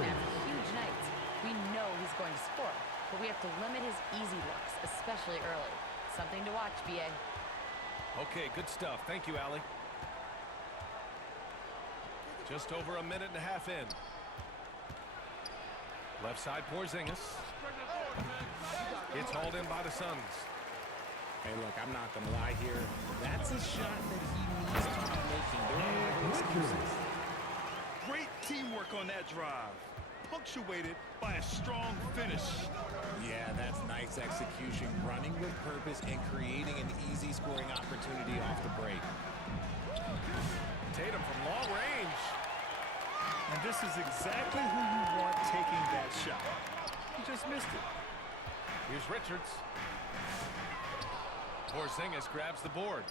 has huge nights. We know he's going to score, but we have to limit his easy looks, especially early. Something to watch, BA. Okay, good stuff. Thank you, Allie. Just over a minute and a half in. Left side, Porzingis. It's hauled in by the Suns. Hey, look, I'm not going to lie here. That's a shot that he needs to be making. There are no excuses. Great teamwork on that drive, punctuated by a strong finish. Yeah, that's nice execution, running with purpose and creating an easy scoring opportunity off the break. Tatum from long range. And this is exactly who you want taking that shot. He just missed it. Here's Richards. Porzingis grabs the board.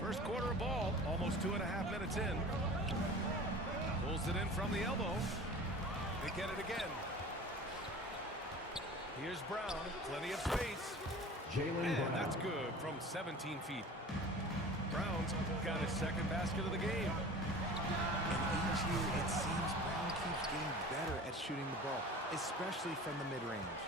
First quarter of ball, almost 2.5 minutes in. Pulls it in from the elbow. They get it again. Here's Brown, plenty of space. And that's good from 17 feet. Brown's got his second basket of the game. And each year, it seems Brown keeps getting better at shooting the ball, especially from the mid-range.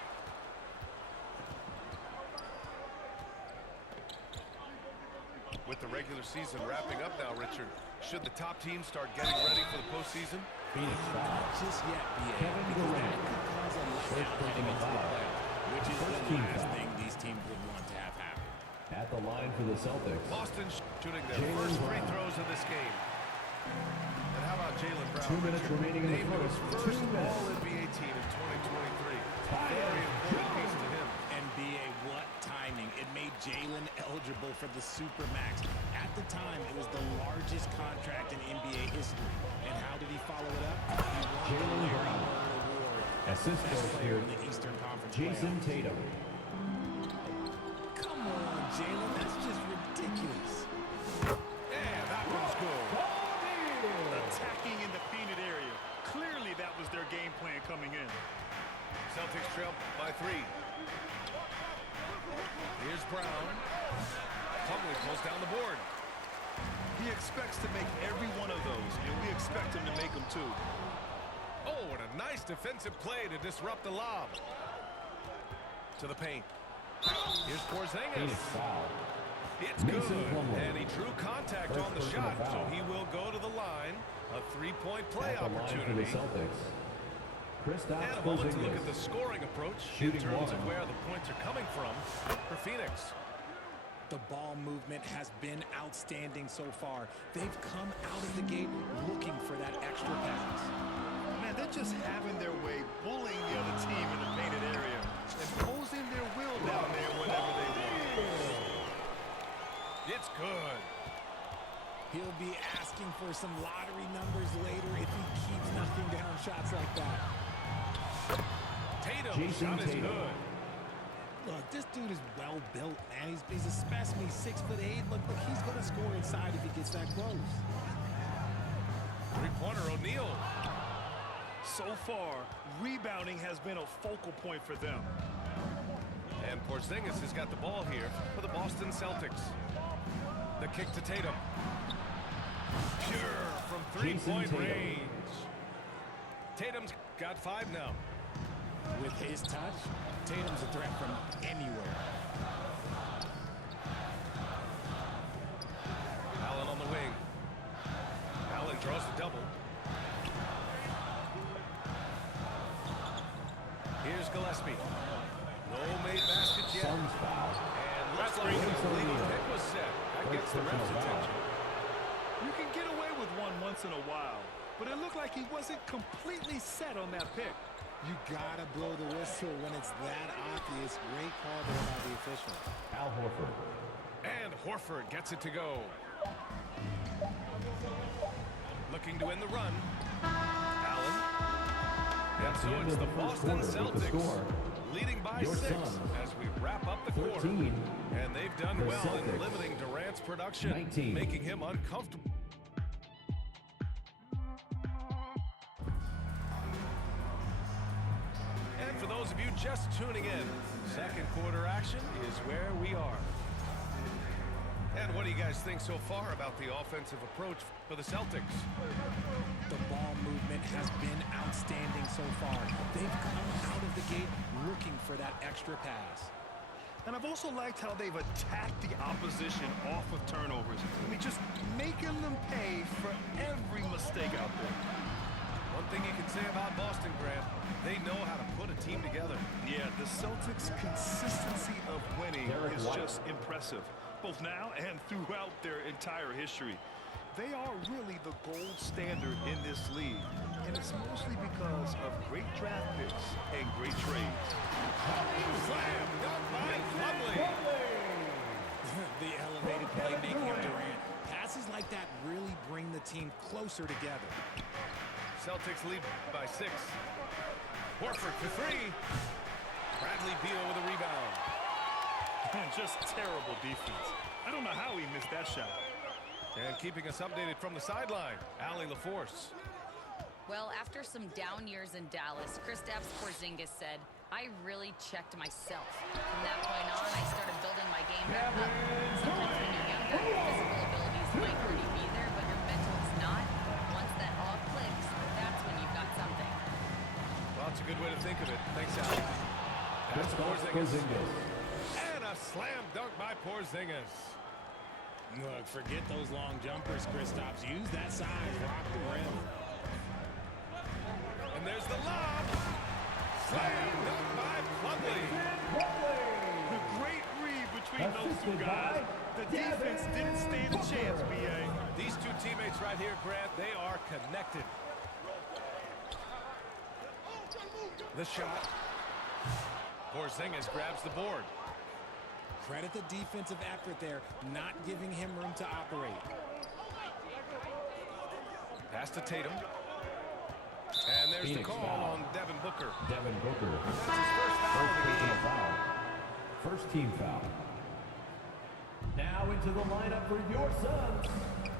With the regular season wrapping up now, Richard, should the top team start getting ready for the postseason? Not just yet, BA, because that could cause a letdown heading into the playoffs, which is the last thing these teams would want to have happen. At the line for the Celtics. Boston shooting their first free throws of this game. And how about Jaylen Brown? 2 minutes remaining in the Named first. his first 2 minutes. All-NBA team in 2023. Very important piece to him. And BA, what timing. It made Jaylen eligible for the Supermax. At the time, it was the largest contract in NBA history. And how did he follow it up? He won the Larry Bird Award. Assist Best coach player here, in the Eastern Conference Jason playoffs. Tatum. Come on, Jaylen, that's just ridiculous. Yeah, that one's good. Attacking in the painted area. Clearly that was their game plan coming in. Celtics trail by 3. Here's Brown. Plumlee pulls down the board. He expects to make every one of those, and we expect him to make them too. Oh, what a nice defensive play to disrupt the lob. To the paint. Here's Porzingis. Phoenix foul. It's Mason good, Plumlee. and he drew contact First on the personal shot, so foul. he will go to the line. A 3-point play At the line for the opportunity. Celtics. Kristaps And a moment to look at the Porzingis. scoring approach Shooting in terms one. of where the points are coming from for Phoenix. The ball movement has been outstanding so far. They've come out of the gate looking for that extra pass. Man, they're just having their way, bullying the other team in the painted area, imposing their will down there whenever they want. It's good. He'll be asking for some lottery numbers later if he keeps knocking down shots like that. Tatum, Jason shot is Tatum. good. Look, this dude is well built, man. He's a specimen. He's 6'8". Look, he's going to score inside if he gets that close. Three-pointer, O'Neal. So far, rebounding has been a focal point for them. And Porzingis has got the ball here for the Boston Celtics. The kick to Tatum. Pure from three-point Jason Tatum. range. Tatum's got 5 now. With his touch, Tatum's a threat from anywhere. Allen on the wing. Allen draws the double. Here's Gillespie. No made baskets yet. Suns foul. And looks like the leading pick was set. That gets the ref's attention. You can get away with one once in a while, but it looked like he wasn't completely set on that pick. You gotta blow the whistle when it's that obvious. Great call there by the official. Al Horford. And Horford gets it to go. Looking to win the run. Allen. And so it's the Boston Celtics leading by Your 6 Suns. as we wrap up the quarter. 13. And they've done The well in Celtics. limiting Durant's production, 19. making him uncomfortable. And for those of you just tuning in, second quarter action is where we are. And what do you guys think so far about the offensive approach for the Celtics? The ball movement has been outstanding so far. They've come out of the gate looking for that extra pass. And I've also liked how they've attacked the opposition off of turnovers. I mean, just making them pay for every mistake out there. One thing you can say about Boston, Grant, they know how to put a team together. Yeah, the Celtics' consistency of winning Derek is White. just impressive, both now and throughout their entire history. They are really the gold standard in this league, and it's mostly because of great draft picks and great trades. Slam dunk by Plumlee. The elevated playmaking of Durant. Passes like that really bring the team closer together. Celtics lead by 6. Horford for 3. Bradley Beal with a rebound. And just terrible defense. I don't know how he missed that shot. And keeping us updated from the sideline, Allie LaForce. Well, after some down years in Dallas, Kristaps Porzingis said, "I really checked myself. From that point on, I started building my game back up. Sometimes when you're younger, your physical abilities might already be there, but your mental is not. Once that all clicks, that's when you've got something." Well, it's a good way to think of it. Thanks, Allie. Pass to Porzingis. And a slam dunk by Porzingis. Look, forget those long jumpers, Kristaps. Use that size, rock the rim. And there's the lob. Slam dunk by Plumlee. The great read between those two guys. The defense didn't stand a chance, B.A. These two teammates right here, Grant, they are connected. The shot. Porzingis grabs the board. Credit the defensive effort there, not giving him room to operate. Pass to Tatum. And there's Phoenix the call foul. on Devin Booker. Devin Booker. That's his first foul of the Personal game. foul. First team foul. Now into the lineup for your Suns.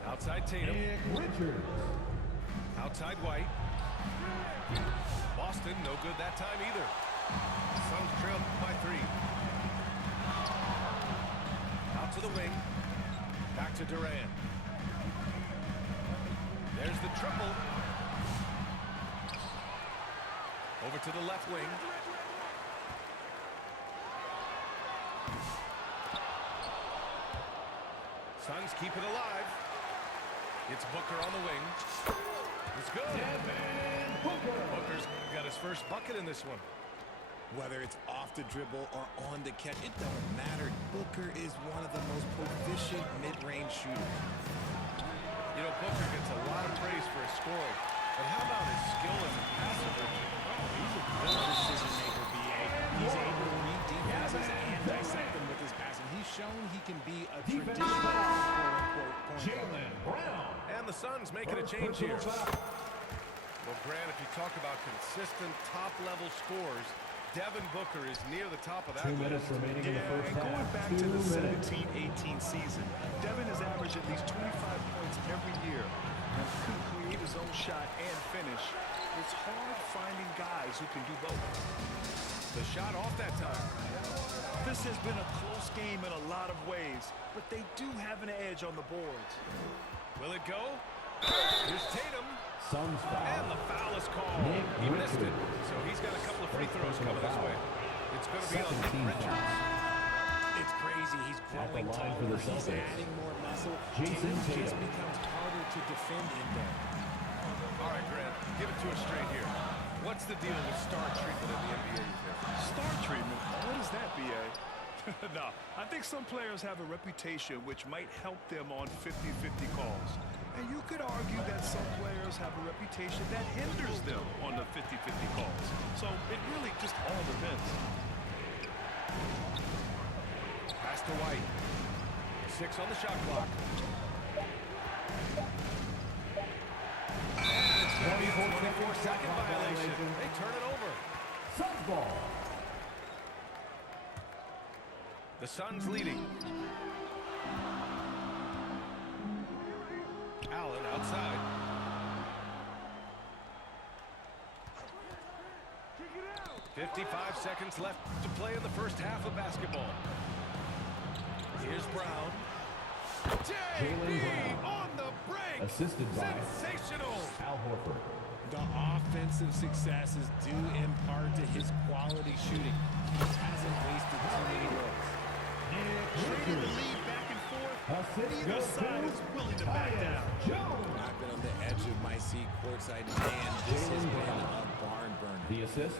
Outside Tatum. Nick Richards. Outside White. Boston, no good that time either. Suns trail by 3. Out to the wing. Back to Durant. There's the triple. Over to the left wing. Suns keep it alive. It's Booker on the wing. It's good. Booker's got his first bucket in this one. Whether it's off the dribble or on the catch, it doesn't matter. Booker is one of the most proficient mid-range shooters. You know, Booker gets a lot of praise for his scoring, but how about his skill as a passer? He's a good decision maker, B.A. He's able to read defenses and dissect them with his passing. He's shown he can be a traditional quote-unquote point Jaylen Brown. And the Suns making a change here. Well, Grant, if you talk about consistent top-level scores, Devin Booker is near the top of that 2 minutes list. remaining in the Yeah, first and half. going back 2 to the minutes. 17-18 season, Devin has averaged at least 25 points every year and can create his own shot and finish. It's hard finding guys who can do both. The shot off that time. This has been a close game in a lot of ways, but they do have an edge on the boards. Will it go? Here's Tatum. Suns And foul. the foul is called. Nick He missed it. Richards. So he's got a couple of free First throws personal coming his foul. way. It's going to be on Second Nick team Richards. foul. It's crazy. He's At the growing line for taller. the He's Celtics. adding more muscle. Jason Tatum just Tatum. becomes harder to defend in there. All right, Grant, give it to us straight here. What's the deal with star treatment in the NBA, you think? Star treatment? What is that, B.A.? No, I think some players have a reputation which might help them on 50-50 calls. And you could argue that some players have a reputation that hinders them on the 50-50 calls. So it really just all depends. Pass to White. 6 on the shot clock. And it's going to be a 24-second violation. They turn it over. Suns ball. The Suns leading. Allen outside. Kick it out. 55 seconds left to play in the first half of basketball. Here's Brown. Jaylen JB Brown. on the break. Assisted by Sensational. Al Horford. The offensive successes due in part to his quality shooting. He hasn't wasted too many looks. Trading the lead back and forth. Assist Neither goes side to is willing to back Tyus down. Jones. I've been on the edge of my seat courtside, and this has Jaylen been Brown. a barn burner. The assist.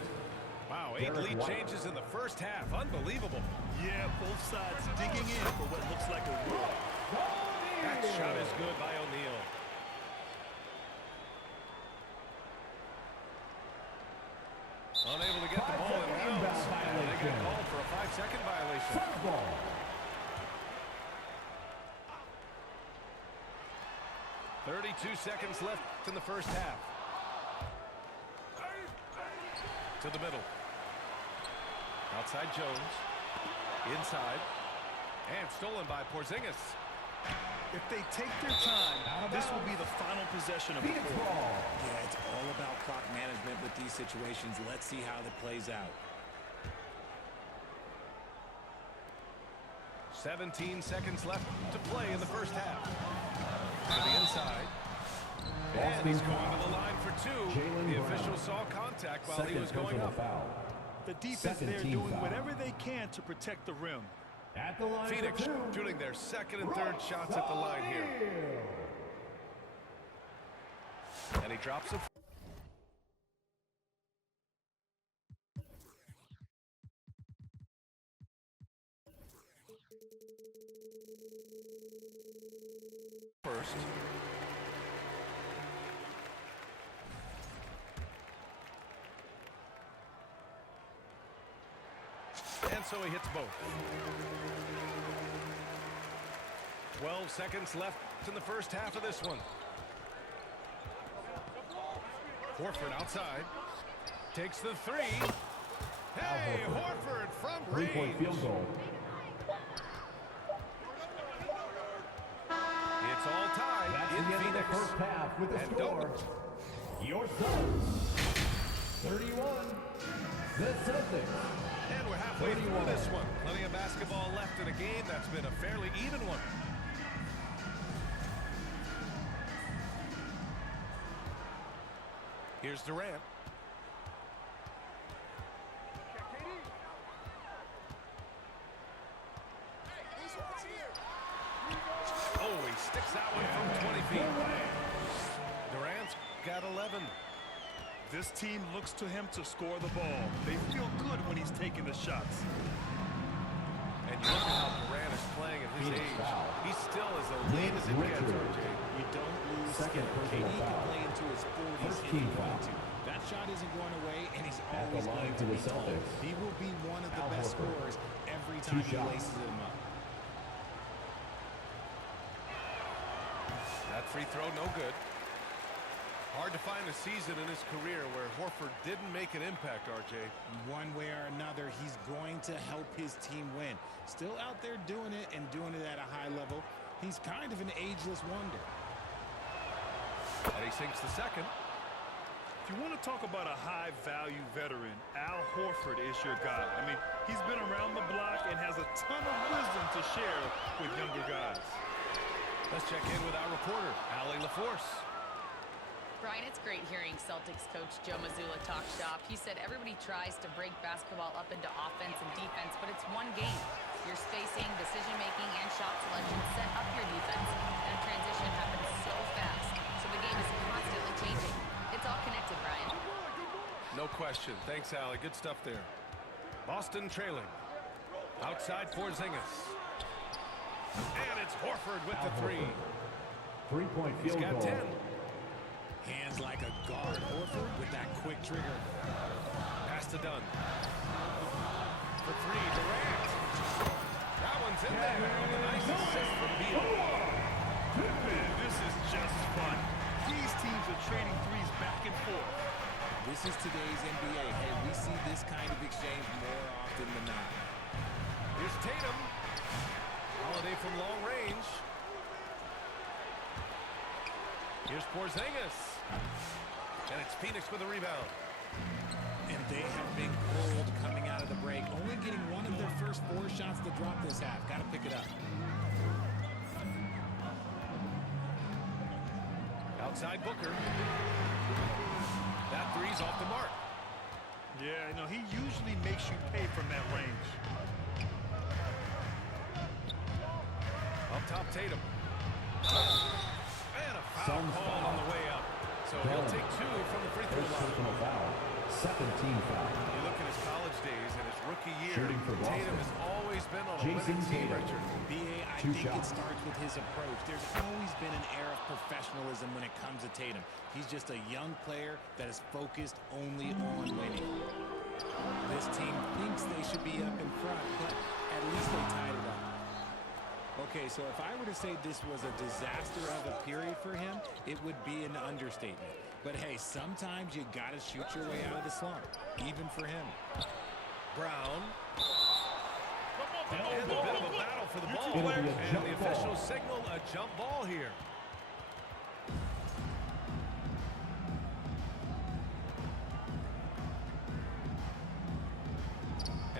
Wow, 8 Derek lead White. changes in the first half. Unbelievable. Yeah, both sides digging in for what looks like a war. That shot is good by O'Neal. Unable to get the ball in Inbound bounds. And they violation. got called for a 5-second violation. Suns ball. .32 seconds left in the first half. To the middle. Outside Jones. Inside. And stolen by Porzingis. If they take their time, this will be the final possession of the Phoenix quarter. ball. Yeah, it's all about clock management with these situations. Let's see how that plays out. 17 seconds left to play in the first half. To the inside. And he's going to the line for two. Jaylen The Brown. official saw contact while he Second was going personal up. foul. The defense Second there team doing foul. whatever they can to protect the rim. At the line Phoenix for two. shooting their second and third shots at the line here. And he drops it. First. And so he hits both. 12 seconds left in the first half of this one. Horford outside. Takes the three. Hey, Horford from range. Three-point field goal. It's all tied That's in the end of the Phoenix. first half with the And score. Your Suns. 31. The Celtics. And we're halfway 31. through this one. Plenty of basketball left in a game that's been a fairly even one. Here's Durant. Oh, he sticks that one from 20 feet. Durant's got 11. This team looks to him to score the ball. They feel good when he's taking the shots. And you look at how Durant is playing at his Phoenix age. foul. He still is elite as it gets, Richards. RJ. You don't lose Second skill. personal KD can foul. play into his 40s First if team he foul. wants to. That shot isn't going away, and he's At the always line going for to the be tall. Celtics. He will be one of the Al best Horford. scorers every Two time he shots. laces them up. That free throw, no good. Hard to find a season in his career where Horford didn't make an impact, RJ. One way or another, he's going to help his team win. Still out there doing it and doing it at a high level. He's kind of an ageless wonder. And he sinks the second. If you want to talk about a high-value veteran, Al Horford is your guy. I mean, he's been around the block and has a ton of wisdom to share with younger guys. Let's check in with our reporter, Allie LaForce. Brian, it's great hearing Celtics coach Joe Mazzulla talk shop. He said everybody tries to break basketball up into offense and defense, but it's one game. Your spacing, decision-making, and shot selection set up your defense. And transition happens so fast, so the game is constantly changing. It's all connected, Brian. No question. Thanks, Allie. Good stuff there. Boston trailing. Outside Porzingis. And it's Horford with the three. Three-point He's field got goal. 10. Hands like a guard. Horford with that quick trigger. Pass to Dunn. For three, Durant. That one's in there. With a nice assist from Beal. Man, this is just fun. These teams are trading threes back and forth. This is today's NBA. Hey, we see this kind of exchange more often than not. Here's Tatum. Holiday from long range. Here's Porzingis. And it's Phoenix with a rebound. And they have been cold coming out of the break. Only getting one of their first 4 shots to drop this half. Got to pick it up. Outside Booker. That three's off the mark. Yeah, he usually makes you pay from that range. Up top, Tatum. And a foul Suns call foul. on the way up. So he'll take 2 from the free throw First line. personal foul. Second team foul. You look at his college days and his rookie year. Shooting for Boston. Tatum has always been on a Jason winning team, Tatum. Richard. BA, I 2 think it shots. starts with his approach. There's always been an air of professionalism when it comes to Tatum. He's just a young player that is focused only on winning. This team thinks they should be up in front, but at least they tied it up. Okay, so if I were to say this was a disaster of a period for him, it would be an understatement. But hey, sometimes you gotta shoot your way out of the slump, even for him. Brown. And a bit of a battle for the ball. It'll be a And jump the ball. officials signal a jump ball here.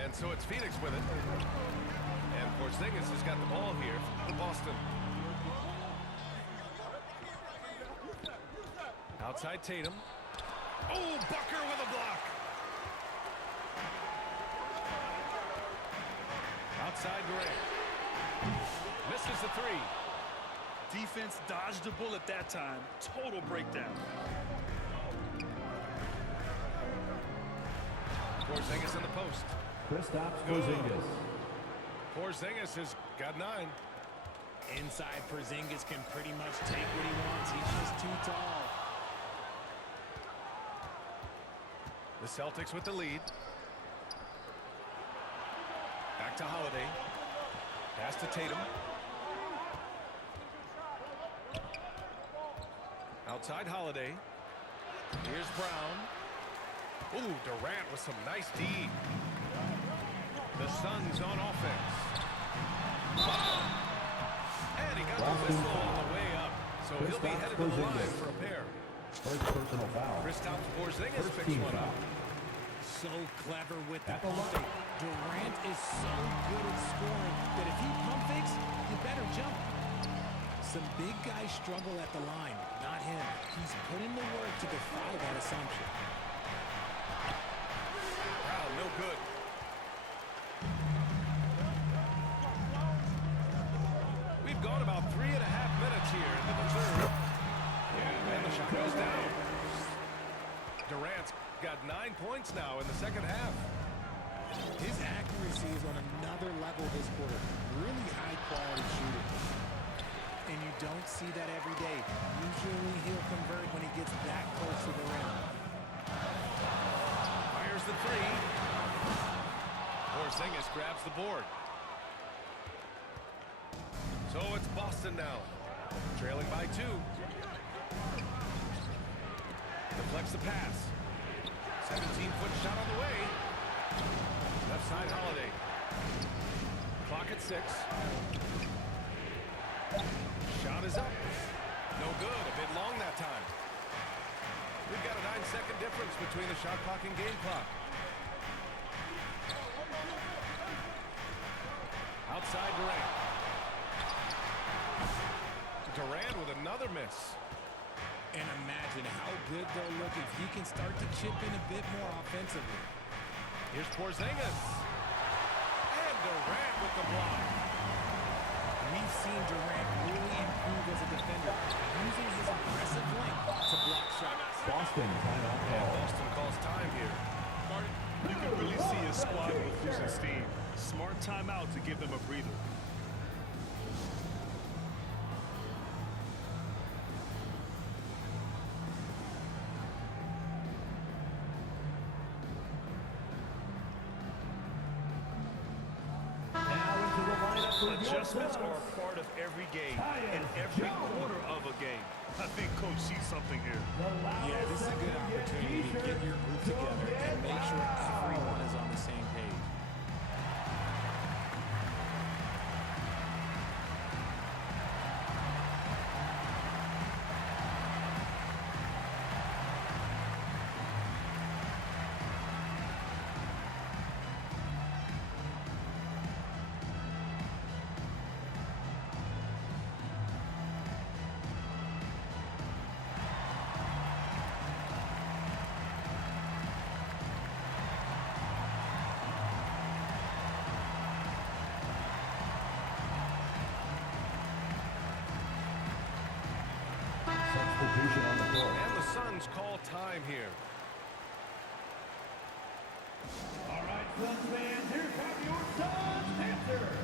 And so it's Phoenix with it. And Porzingis has got the ball here for Boston. Outside Tatum. Oh, Booker with a block. Outside Durant. Misses the three. Defense dodged the bullet that time. Total breakdown. Porzingis in the post. Kristaps Porzingis. Porzingis has got 9. Inside, Porzingis can pretty much take what he wants. He's just too tall. The Celtics with the lead. Back to Holiday. Pass to Tatum. Outside Holiday. Here's Brown. Ooh, Durant with some nice D. The Suns on offense. And he got the whistle on the way up. So he'll be headed to the line for a pair. First personal foul. Kristaps Porzingis First picks team one foul. up. So clever with the At the pump line. fake. Durant is so good at scoring that if he pump fakes, you better jump. Some big guys struggle at the line, not him. He's put in the work to defy that assumption. Wow, no good. We've gone about 3.5 minutes here into the third. And the shot goes down. Durant's got 9 points now in the second half. His accuracy is on another level this quarter. Really high quality shooter. And you don't see that every day. Usually he'll convert when he gets that close to the rim. Fires the three. Porzingis grabs the board. So it's Boston now. Trailing by 2. Deflects the pass. 17-foot shot on the way. Left side Holiday. Clock at 6. Shot is up. No good. A bit long that time. We've got a 9-second difference between the shot clock and game clock. Outside Durant. Durant with another miss. And imagine how good they'll look if he can start to chip in a bit more offensively. Here's Porzingis. And Durant with the block. We've seen Durant really improve as a defender, using his impressive length to block shots. Boston timeout And call. Boston calls time here. You can really see his squad was losing steam. Smart timeout to give them a breather. Now into the lineup for your Adjustments Suns. are a part of every game and every quarter of a game. I think Coach sees something here. Yeah, this is a good opportunity to get your group together and make sure everyone is on the same page. Substitution on the court. And the Suns call time here. All right, Suns fans, here come your Suns answers.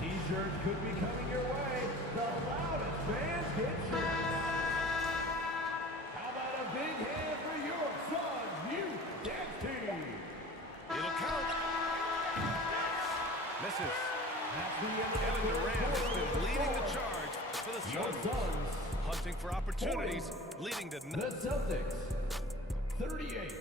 T-shirts could be coming your way. The loudest fans get shirts. How about a big hand for your Suns youth dance team? It'll count. Misses. That's the end of Kevin the Durant third has been quarter. leading the charge for the Your Suns. Suns, Hunting for opportunities, leading to the Celtics, 38.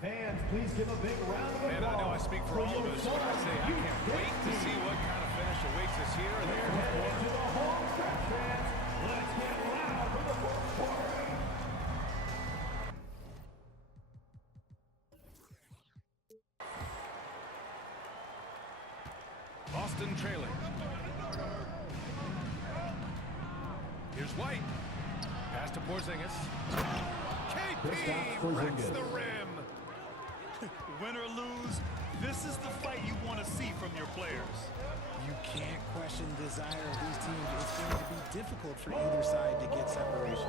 Fans, please give a big round of applause. Man, I know I speak for all of us when I say I can't wait to see what kind of finish awaits us here in the We're fourth headed quarter. into the home stretch, fans. Let's get loud for the fourth quarter. Boston trailing. Here's White. Pass to Porzingis. KP Kristaps wrecks Porzingis. the rim. Win or lose, this is the fight you want to see from your players. You can't question the desire of these teams. It's going to be difficult for either side to get separation.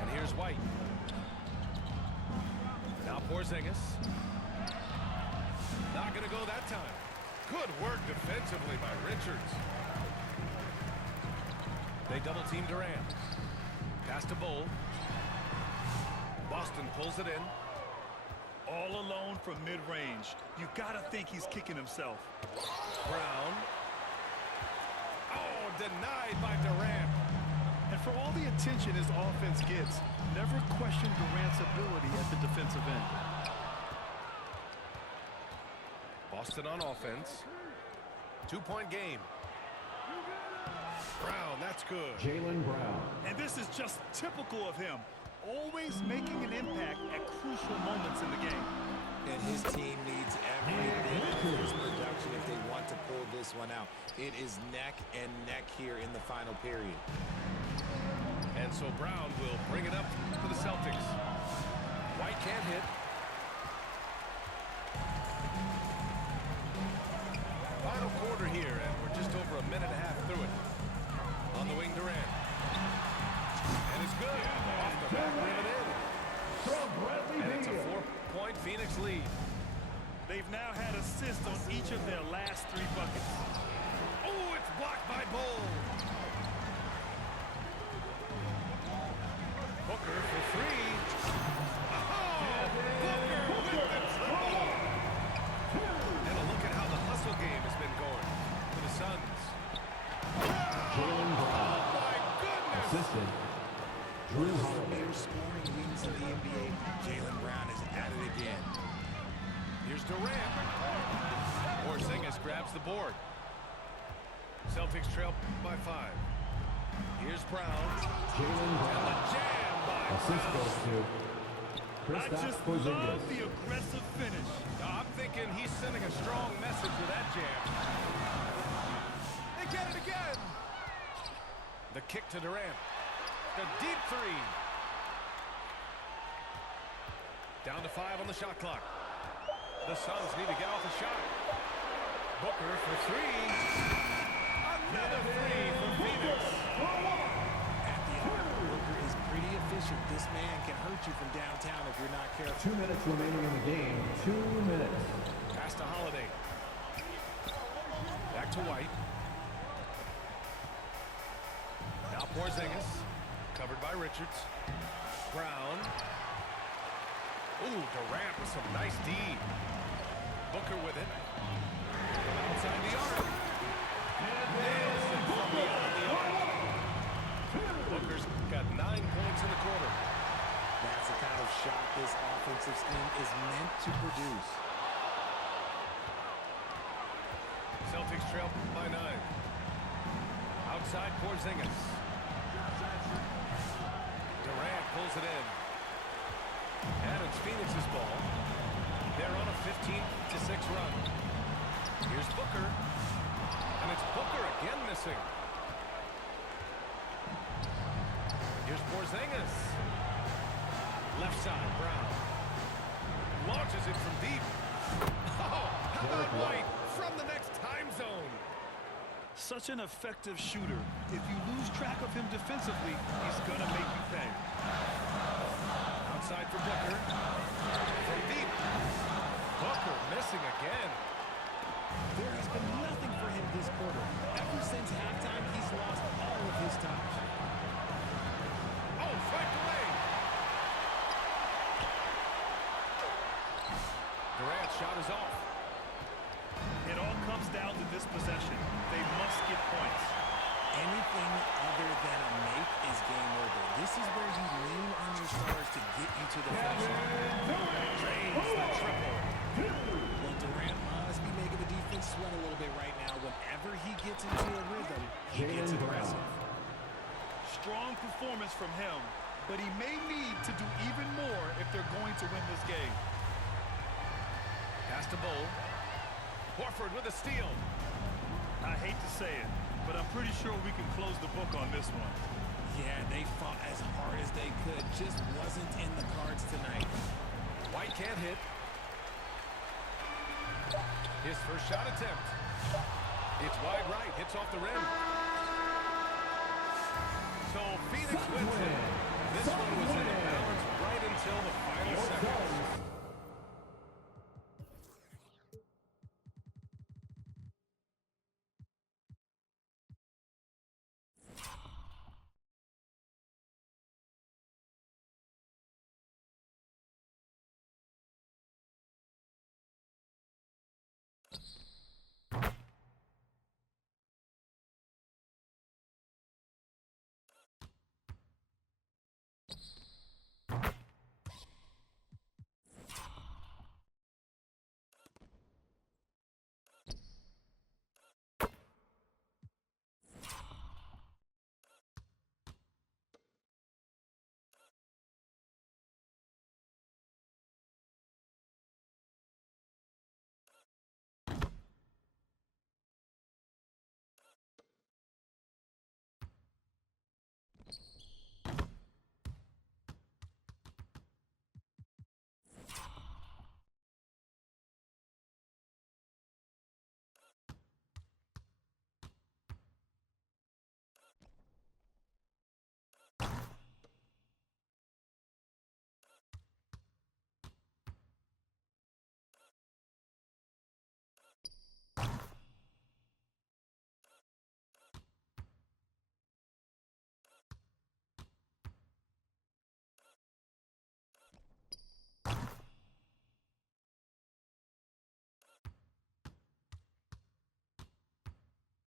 And here's White. Now Porzingis. Not going to go that time. Good work defensively by Richards. They double team Durant. Pass to Bull. Boston pulls it in. All alone from mid-range. You got to think he's kicking himself. Brown. Oh, denied by Durant. And for all the attention his offense gets, never question Durant's ability at the defensive end. Boston on offense. 2-point game. Brown, that's good. Jaylen Brown. And this is just typical of him. Always making an impact at crucial moments in the game. And his team needs every bit of his production if they want to pull this one out. It is neck and neck here in the final period. And so Brown will bring it up to the Celtics. White can't hit. Final quarter here, and we're just over a minute and a half through it. On the wing, Durant. And it's good. Off the back rim and in. From Bradley And it's a Beal. 4-point Phoenix lead. They've now had assists on each of their last 3 buckets. Oh, it's blocked by Bull. Booker for 3. Oh, Booker with the triple. And a look at how the hustle game has been going for the Suns. Jaylen Brown. Oh, my goodness. Assisted. Drew Holiday. Premier scoring wings in the NBA. Jaylen Brown is at it again. Here's Durant. Porzingis grabs the board. Celtics trail by 5. Here's Brown. Jaylen And Brown. the jam by Assist Brown. goes to I Kristaps just Porzingis. love the aggressive finish. I'm thinking he's sending a strong message with that jam. They get it again. The kick to Durant. The deep 3. Down to 5 on the shot clock. The Suns need to get off a shot. Booker for 3. Another 3 for Phoenix. At the arc, Booker is pretty efficient. This man can hurt you from downtown if you're not careful. 2 minutes remaining in the game. 2 minutes. Pass to Holiday. Back to White. Now Porzingis. Covered by Richards. Brown. Ooh, Durant with some nice D. Booker with it. From outside the arc. Nails it from beyond the arc. Booker's got 9 points in the quarter. That's the kind of shot this offensive scheme is meant to produce. Celtics trail by 9. Outside Porzingis. Durant pulls it in. And it's Phoenix's ball. They're on a 15-6 run. Here's Booker. And it's Booker again missing. Here's Porzingis. Left side, Brown. Launches it from deep. Oh, how about White from the next time zone? Such an effective shooter. If you lose track of him defensively, he's going to make you pay. Outside for Booker. From deep. Booker missing again. There has been nothing for him this quarter. Ever since halftime, he's lost all of his touch. Oh, flanked away. Durant's shot is off. It all comes down to this possession. They must get points. Anything other than a make is game over. This is where you lean on your stars to get you to the finish line. Drains the triple. Well, Durant must be making the defense sweat a little bit right now. Whenever he gets into a rhythm, he gets aggressive. Strong performance from him, but he may need to do even more if they're going to win this game. Pass to Bull. Horford with a steal. I hate to say it, but I'm pretty sure we can close the book on this one. Yeah, they fought as hard as they could. Just wasn't in the cards tonight. White can't hit. His first shot attempt. It's wide right. Hits off the rim. So Phoenix wins it. This one was in the balance right until the